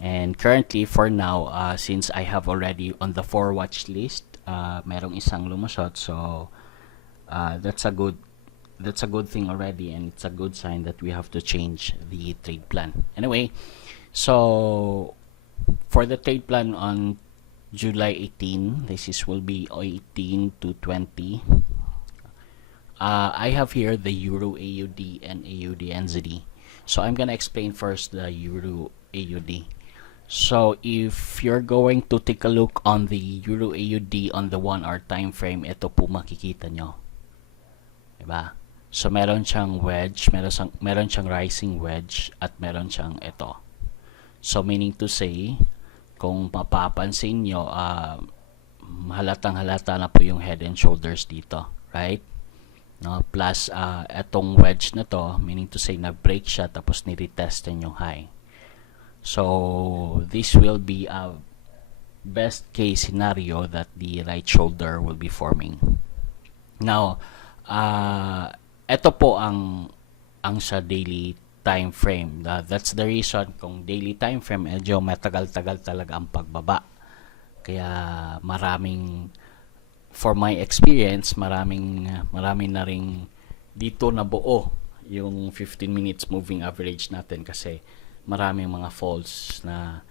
And currently, for now, since I have already on the 4 watch list, merong isang lumusot, so that's a good thing already, and it's a good sign that we have to change the trade plan. Anyway, so for the trade plan on July 18, will be 18 to 20. I have here the Euro AUD and AUD NZD. So I'm gonna explain first the Euro AUD. So if you're going to take a look on the Euro AUD on the 1 hour time frame, ito po makikita nyo. Diba? So meron siyang wedge, meron siyang rising wedge, at meron siyang ito. So meaning to say, kung mapapansin nyo, halatang halata na po yung head and shoulders dito, right? No, plus etong wedge na to, meaning to say nag-break siya tapos ni-retestin yung high. So this will be a best case scenario that the right shoulder will be forming. Now, eto po ang sa daily time frame. That's the reason kung daily time frame medyo matagal-tagal talaga ang pagbaba. Kaya for my experience, marami na ring dito na buo yung 15 minutes moving average natin kasi maraming mga false na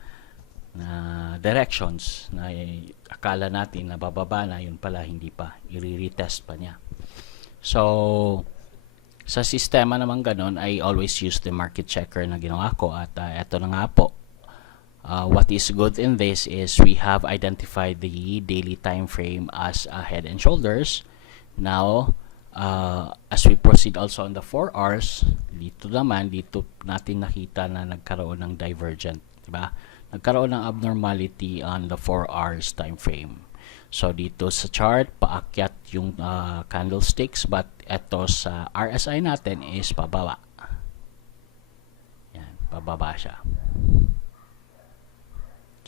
directions na akala natin na bababa na, yun pala hindi pa, i-retest pa niya. So sa sistema naman ganun, I always use the market checker na ginawa ko, at eto na nga po. What is good in this is we have identified the daily time frame as a head and shoulders. Now, as we proceed also on the 4 hours, dito natin nakita na nagkaroon ng divergent, diba? Nagkaroon ng abnormality on the 4 hours time frame. So dito sa chart, paakyat yung candlesticks, but eto sa RSI natin is pababa. Yan, pababa siya.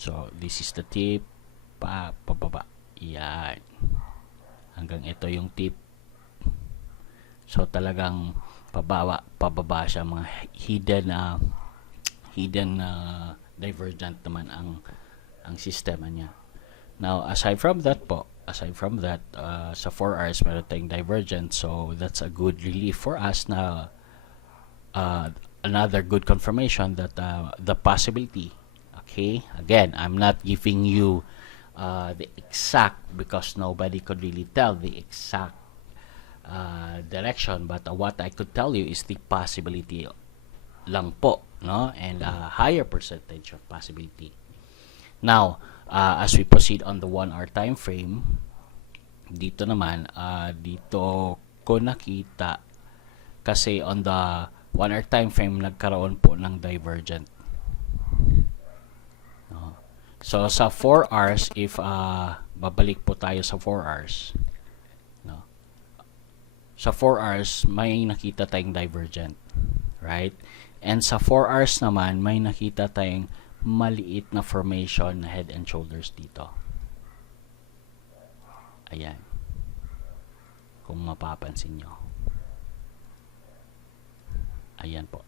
So this is the tip, pababa. Yan. Hanggang ito yung tip. So talagang pababa siya, mga hidden divergent naman ang sistema niya. Now, aside from that, sa 4 hours meron tayong divergent, so that's a good relief for us na another good confirmation that the possibility, okay, again, I'm not giving you the exact, because nobody could really tell the exact direction, but what I could tell you is the possibility lang po, no, and a higher percentage of possibility. Now, as we proceed on the 1 hour time frame, dito naman, dito ko nakita kasi on the 1 hour time frame nagkaroon po ng divergent. So sa 4 hours, if babalik po tayo sa 4 hours, no, sa 4 hours may nakita tayong divergent, right? And sa 4 hours naman may nakita tayong maliit na formation na head and shoulders dito. Ayan, kung mapapansin nyo, ayan po.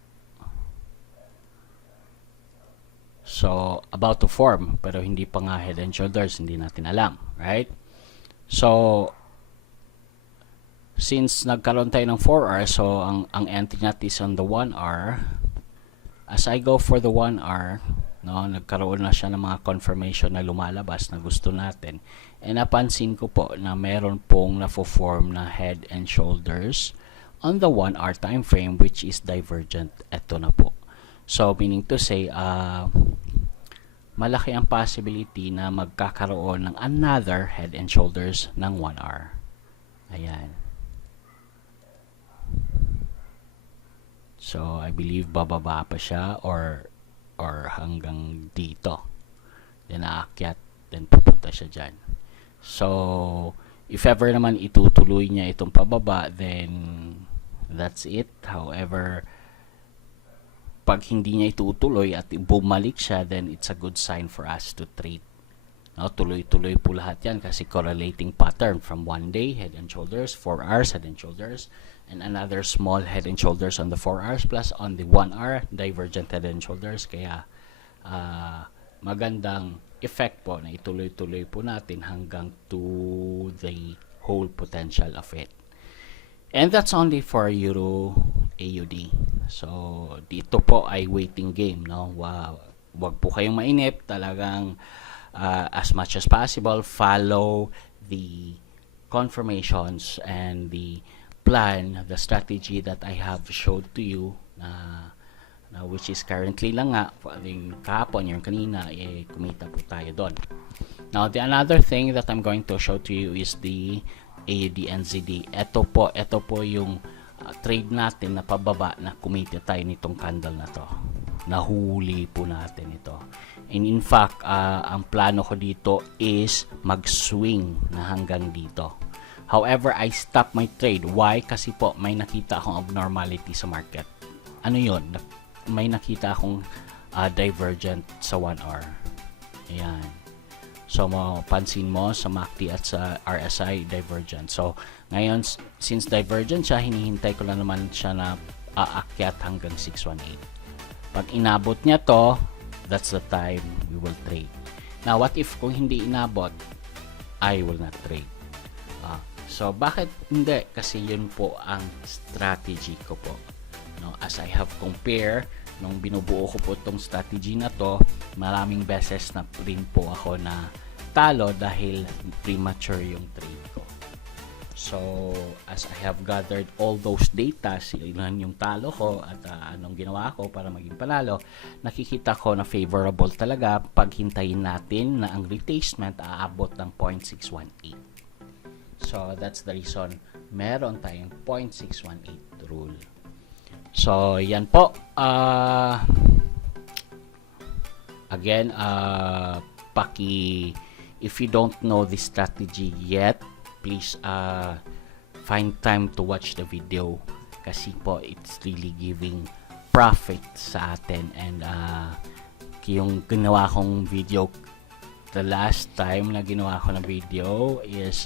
So about to form, pero hindi pa nga head and shoulders, hindi natin alam, right? So since nagkaroon tayo ng 4 hours, so ang entry natin is on the 1 hour. As I go for the 1 hour, no, nagkaroon na siya ng mga confirmation na lumalabas na gusto natin, and napansin ko po na meron pong na-form na head and shoulders on the 1 hour time frame, which is divergent. Ito na po. So meaning to say, malaki ang possibility na magkakaroon ng another head and shoulders ng 1 hour. Ayan. So I believe bababa pa siya or hanggang dito, then aakyat, then pupunta siya dyan. So if ever naman itutuloy niya itong pababa, then that's it. However, pag hindi niya itutuloy at bumalik siya, then it's a good sign for us to trade. No, tuloy-tuloy po lahat yan kasi correlating pattern from 1 day head and shoulders, 4 hours head and shoulders, and another small head and shoulders on the 4 hours, plus on the 1 hour divergent head and shoulders. Kaya magandang effect po na ituloy-tuloy po natin hanggang to the whole potential of it. And that's only for Euro AUD. So, dito po ay waiting game, no? Wow. Wag po kayong mainip, talagang as much as possible, follow the confirmations and the plan, the strategy that I have showed to you, which is currently lang nga, yung kahapon, yung kanina, kumita po tayo doon. Now, the another thing that I'm going to show to you is the AUD NZD. Ito po yung trade natin na pababa na kumita tayo nitong candle na to. Nahuli po natin ito. And in fact, ang plano ko dito is mag-swing na hanggang dito. However, I stopped my trade. Why? Kasi po may nakita akong abnormality sa market. Ano yun? May nakita akong divergent sa 1 hour. Ayan. So, mapansin mo sa MACD at sa RSI, divergent. So, ngayon, since divergent siya, hinihintay ko lang naman siya na aakyat hanggang 618. Pag inabot niya to, that's the time we will trade. Now, what if kung hindi inabot, I will not trade. So, bakit hindi? Kasi yun po ang strategy ko po. No, as I have compared, nung binubuo ko po itong strategy na to, maraming beses na rin po ako na talo dahil premature yung trade ko. So, as I have gathered all those data, ilan yung talo ko at anong ginawa ko para maging panalo, nakikita ko na favorable talaga pag hintayin natin na ang retracement aabot ng 0.618. So, that's the reason meron tayong 0.618 rule. So, yan po. Again, if you don't know this strategy yet, please find time to watch the video kasi po it's really giving profit sa atin. And yung ginawa kong video, the last time na ginawa ko na video is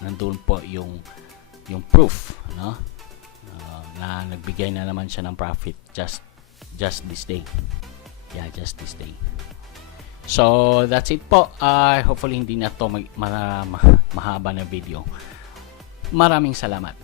nandun po yung proof, no? Na nagbigay na naman siya ng profit just this day. Yeah, just this day. So, that's it po. Hopefully, hindi na to mahaba na video. Maraming salamat.